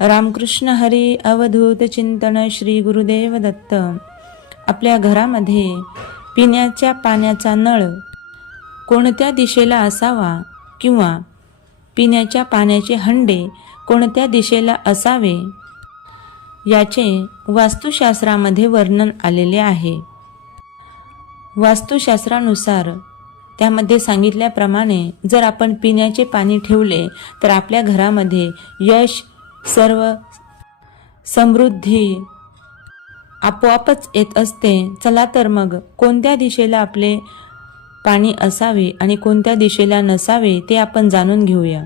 रामकृष्ण हरी अवधूत चिंतन श्री गुरुदेव दत्त. आपल्या घरामध्ये पिण्याच्या पाण्याचा नळ कोणत्या दिशेला असावा किंवा पिण्याच्या पाण्याचे हंडे कोणत्या दिशेला असावे याचे वास्तुशास्त्रामध्ये वर्णन आलेले आहे. वास्तुशास्त्रानुसार त्यामध्ये सांगितल्याप्रमाणे जर आपण पिण्याचे पाणी ठेवले तर आपल्या घरामध्ये यश, सर्व समृद्धी आपोआपच येत असते. चला तर मग कोणत्या दिशेला आपले पाणी असावे आणि कोणत्या दिशेला नसावे ते आपण जाणून घेऊया.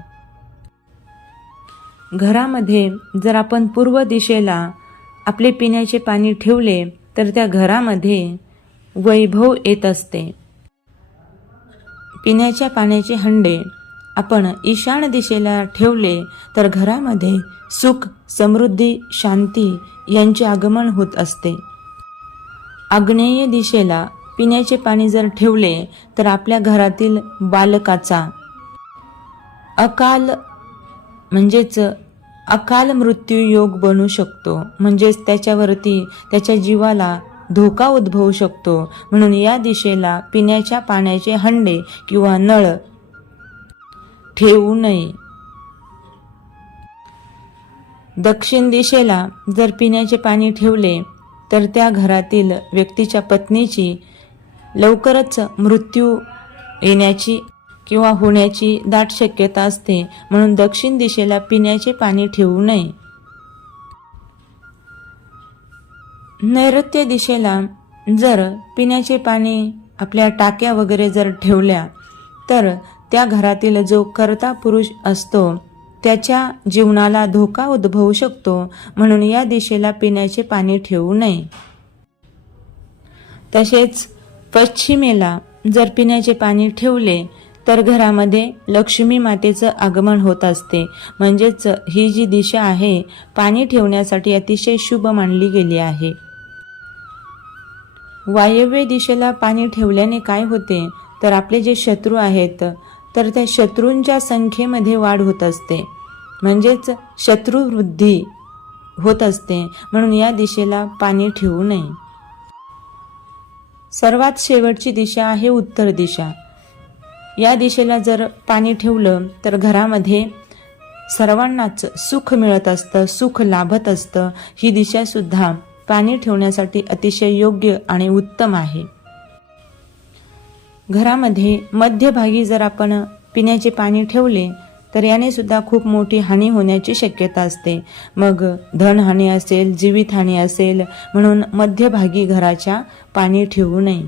घरामध्ये जर आपण पूर्व दिशेला आपले पिण्याचे पाणी ठेवले तर त्या घरामध्ये वैभव येत असते. पिण्याच्या पाण्याचे हंडे आपण ईशान्य दिशेला ठेवले तर घरामध्ये सुख, समृद्धी, शांती यांचे आगमन होत असते. आग्नेय दिशेला पिण्याचे पाणी जर ठेवले तर आपल्या घरातील बालकाचा अकाल मृत्यू योग बनू शकतो. म्हणजेच त्याच्यावरती त्याच्या जीवाला धोका उद्भवू शकतो. म्हणून या दिशेला पिण्याच्या पाण्याचे हंडे किंवा नळ ठेवू नये. दक्षिण दिशेला जर पिण्याचे पाणी ठेवले तर त्या घरातील व्यक्तीच्या पत्नीची लवकरच मृत्यू येण्याची किंवा होण्याची दाट शक्यता असते. म्हणून दक्षिण दिशेला पिण्याचे पाणी ठेवू नये. नैऋत्य दिशेला जर पिण्याचे पाणी आपल्या टाक्या वगैरे जर ठेवल्या तर त्या घरातील जो कर्ता पुरुष असतो त्याच्या जीवनाला धोका उद्भवू शकतो. म्हणून या दिशेला पिण्याचे पाणी ठेवू नये. तसेच पश्चिमेला जर पिण्याचे पाणी ठेवले तर घरामध्ये लक्ष्मी मातेचं आगमन होत असते. म्हणजेच ही जी दिशा आहे पाणी ठेवण्यासाठी अतिशय शुभ मानली गेली आहे. वायव्य दिशेला पाणी ठेवल्याने काय होते तर आपले जे शत्रू आहेत तर त्या शत्रूंच्या संख्येमध्ये वाढ होत असते. म्हणजेच शत्रुवृद्धी होत असते. म्हणून या दिशेला पाणी ठेवू नये. सर्वात शेवटची दिशा आहे उत्तर दिशा. या दिशेला जर पाणी ठेवलं तर घरामध्ये सर्वांनाच सुख मिळत असतं, सुख लाभत असतं. ही दिशा सुद्धा पाणी ठेवण्यासाठी अतिशय योग्य आणि उत्तम आहे. घरामध्ये मध्यभागी जर आपण पिण्याचे पाणी ठेवले तर याने सुद्धा खूप मोठी हानी होण्याची शक्यता असते. मग धनहानी असेल, जीवितहानी असेल. म्हणून मध्यभागी घराच्या पाणी ठेवू नये.